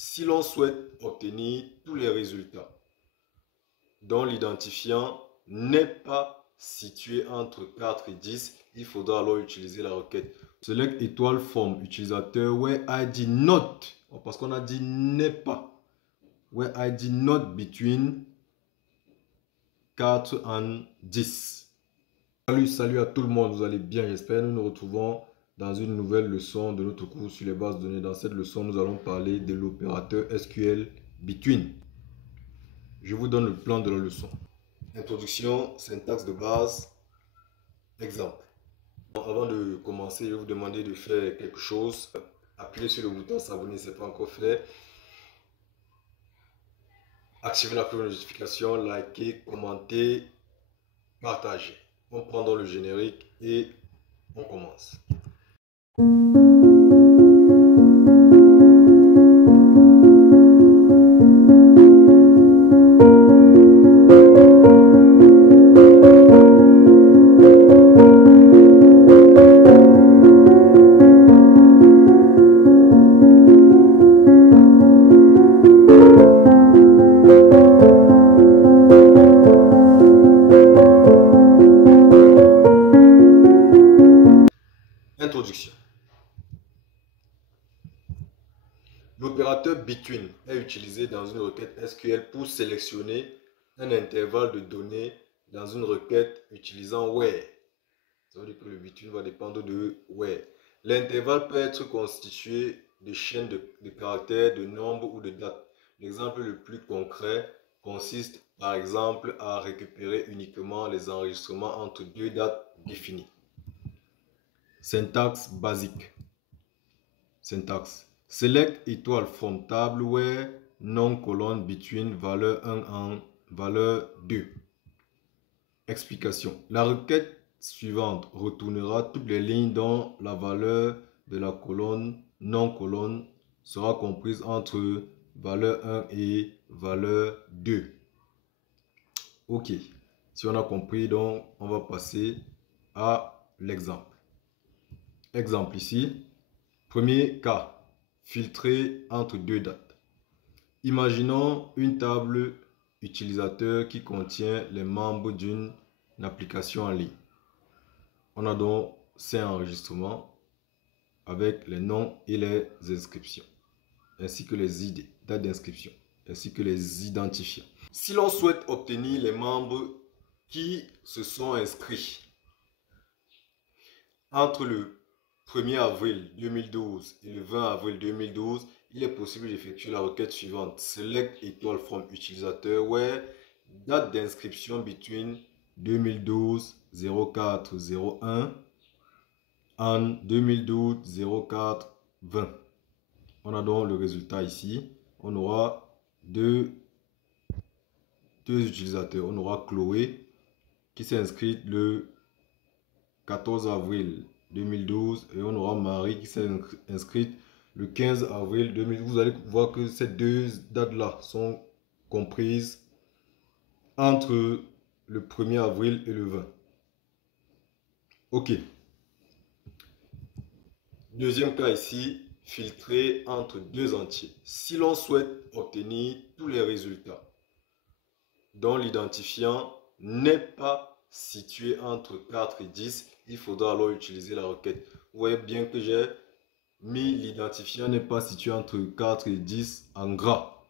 Si l'on souhaite obtenir tous les résultats dont l'identifiant n'est pas situé entre 4 et 10, il faudra alors utiliser la requête select étoile form utilisateur where ID not, parce qu'on a dit n'est pas, where ID not between 4 and 10. Salut à tout le monde, vous allez bien, j'espère. Nous nous retrouvons dans une nouvelle leçon de notre cours sur les bases de données. Dans cette leçon, nous allons parler de l'opérateur SQL between. Je vous donne le plan de la leçon. Introduction, syntaxe de base, exemple. Avant de commencer, je vais vous demander de faire quelque chose. Appuyez sur le bouton s'abonner si ce n'est pas encore fait. Activez la cloche de notification, likez, commentez, partagez. On prend dans le générique et on commence. Introduction. L'opérateur between est utilisé dans une requête SQL pour sélectionner un intervalle de données dans une requête utilisant where. Ça veut dire que le between va dépendre de where. L'intervalle peut être constitué de chaînes de caractères, de nombres ou de dates. L'exemple le plus concret consiste par exemple à récupérer uniquement les enregistrements entre deux dates définies. Syntaxe basique. Syntaxe. Select étoile from table where non colonne between valeur 1 and valeur 2. Explication. La requête suivante retournera toutes les lignes dont la valeur de la colonne non colonne sera comprise entre valeur 1 et valeur 2. Ok. Si on a compris, donc on va passer à l'exemple. Exemple ici. Premier cas. Filtrer entre deux dates. Imaginons une table utilisateur qui contient les membres d'une application en ligne. On a donc 5 enregistrements avec les noms et les inscriptions, ainsi que les idées, dates d'inscription, ainsi que les identifiants. Si l'on souhaite obtenir les membres qui se sont inscrits entre le 1er avril 2012 et le 20 avril 2012, il est possible d'effectuer la requête suivante. Select étoile from utilisateur where date d'inscription between 2012 04 01 and 2012 04 20. On a donc le résultat ici. On aura deux utilisateurs. On aura Chloé qui s'est inscrite le 14 avril 2012 et on aura Marie qui s'est inscrite le 15 avril 2012. Vous allez voir que ces deux dates-là sont comprises entre le 1er avril et le 20. Ok. Deuxième cas ici, filtrer entre deux entiers. Si l'on souhaite obtenir tous les résultats dont l'identifiant n'est pas situé entre 4 et 10, il faudra alors utiliser la requête. Vous voyez bien que j'ai mis l'identifiant n'est pas situé entre 4 et 10 en gras.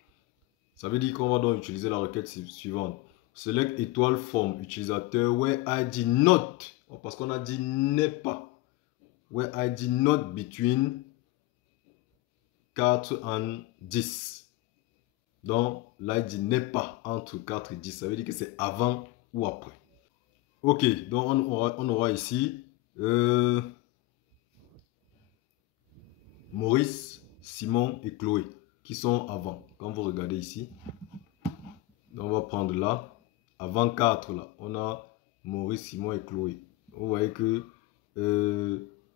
Ça veut dire qu'on va donc utiliser la requête suivante. Select étoile form utilisateur where ID not, parce qu'on a dit n'est pas, where ID not between 4 and 10. Donc l'ID n'est pas entre 4 et 10. Ça veut dire que c'est avant ou après. Ok, donc on aura ici Maurice, Simon et Chloé qui sont avant. Quand vous regardez ici, donc on va prendre là, avant 4 là, on a Maurice, Simon et Chloé. Vous voyez que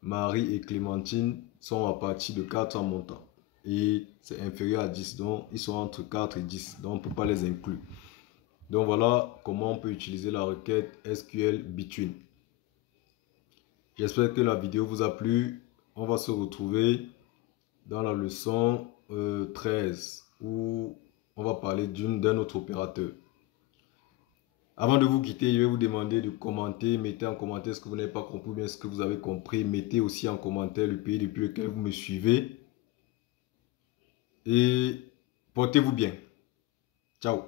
Marie et Clémentine sont à partir de 4 en montant. Et c'est inférieur à 10, donc ils sont entre 4 et 10, donc on ne peut pas les inclure. Donc voilà comment on peut utiliser la requête SQL between. J'espère que la vidéo vous a plu. On va se retrouver dans la leçon 13 où on va parler d'un autre opérateur. Avant de vous quitter, je vais vous demander de commenter. Mettez en commentaire ce que vous n'avez pas compris ou bien ce que vous avez compris. Mettez aussi en commentaire le pays depuis lequel vous me suivez. Et portez-vous bien. Ciao.